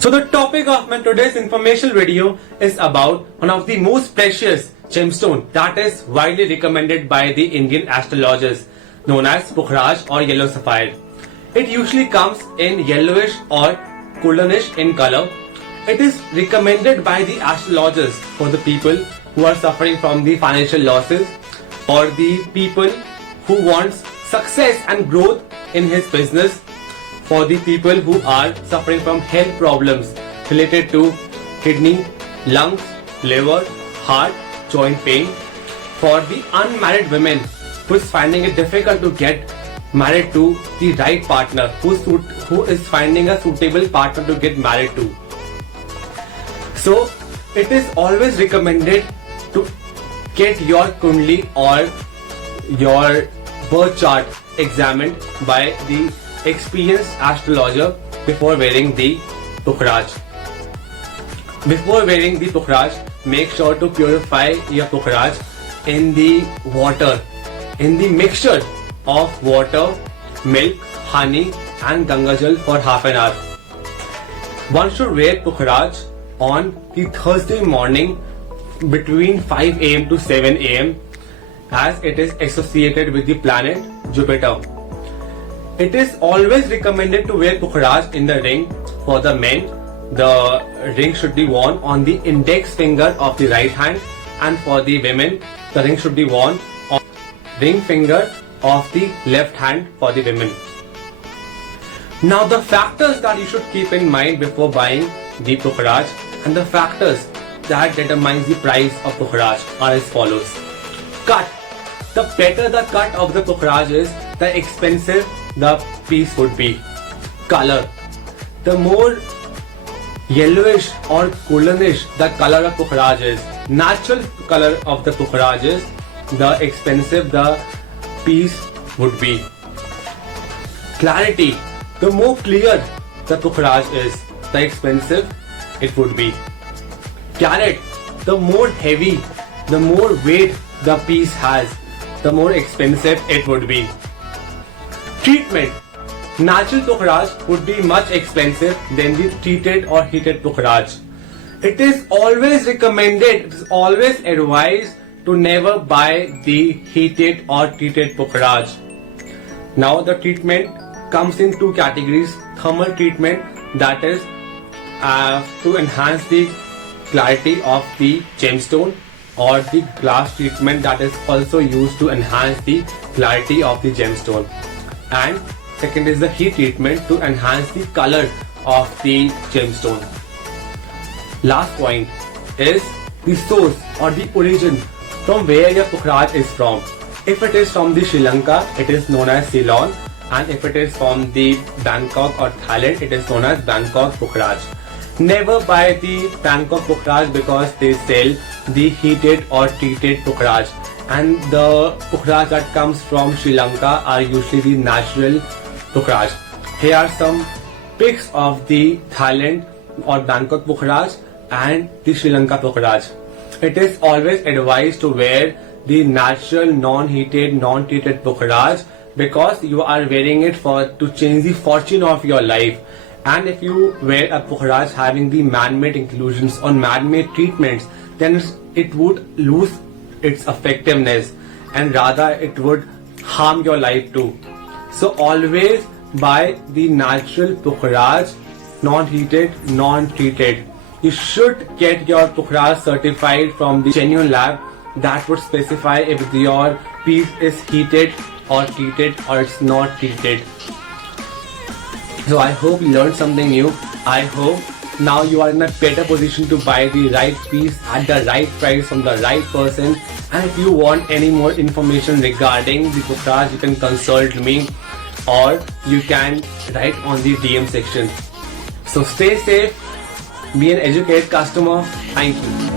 So the topic of my today's informational video is about one of the most precious gemstone that is widely recommended by the Indian astrologers, known as Pukhraj or yellow sapphire. It usually comes in yellowish or goldenish in color. It is recommended by the astrologers for the people who are suffering from the financial losses, or the people who wants success and growth in his business, for the people who are suffering from health problems related to kidney, lungs, liver, heart, joint pain, for the unmarried women who is finding it difficult to get married to the right partner, who is finding a suitable partner to get married to. So it is always recommended to get your kundli or your birth chart examined by the experienced astrologer before wearing the Pukhraj. Before wearing the Pukhraj, make sure to purify your Pukhraj in the water, in the mixture of water, milk, honey and Gangajal for half an hour. One should wear Pukhraj on the Thursday morning between 5 am to 7 am, as it is associated with the planet Jupiter. It is always recommended to wear Pukhraj in the ring. For the men, the ring should be worn on the index finger of the right hand, and for the women, the ring should be worn on the ring finger of the left hand for the women. Now the factors that you should keep in mind before buying the Pukhraj and the factors that determines the price of Pukhraj are as follows. Cut. The better the cut of the Pukhraj is, the expensive the piece would be. Color. The more yellowish or goldenish the color of Pukhraj is, natural color of the Pukhraj is, the expensive the piece would be. Clarity. The more clear the Pukhraj is, the expensive it would be. Carat. The more heavy, the more weight the piece has, the more expensive it would be. Treatment. Natural Pukhraj would be much expensive than the treated or heated Pukhraj. It is always recommended, it is always advised to never buy the heated or treated Pukhraj. Now the treatment comes in two categories. Thermal treatment, that is to enhance the clarity of the gemstone, or the glass treatment, that is also used to enhance the clarity of the gemstone. And second is the heat treatment to enhance the color of the gemstone. Last point is the source or the origin from where your Pukhraj is from. If it is from the Sri Lanka, it is known as Ceylon, and if it is from the Bangkok or Thailand, it is known as Bangkok Pukhraj. Never buy the Bangkok Pukhraj because they sell the heated or treated Pukhraj, and the Pukhraj that comes from Sri Lanka are usually the natural Pukhraj. Here are some pics of the Thailand or Bangkok Pukhraj and the Sri Lanka Pukhraj. It is always advised to wear the natural, non-heated, non-treated Pukhraj, because you are wearing it to change the fortune of your life. And if you wear a Pukhraj having the man-made inclusions or man-made treatments, then it would lose its effectiveness, and rather it would harm your life too. So always buy the natural Pukhraj, non-heated, non-treated. You should get your Pukhraj certified from the genuine lab that would specify if your piece is heated or treated or it's not treated. So I hope you learned something new. I hope now you are in a better position to buy the right piece at the right price from the right person. And if you want any more information regarding the Pukhraj, you can consult me, or you can write on the DM section. So stay safe, be an educated customer. Thank you.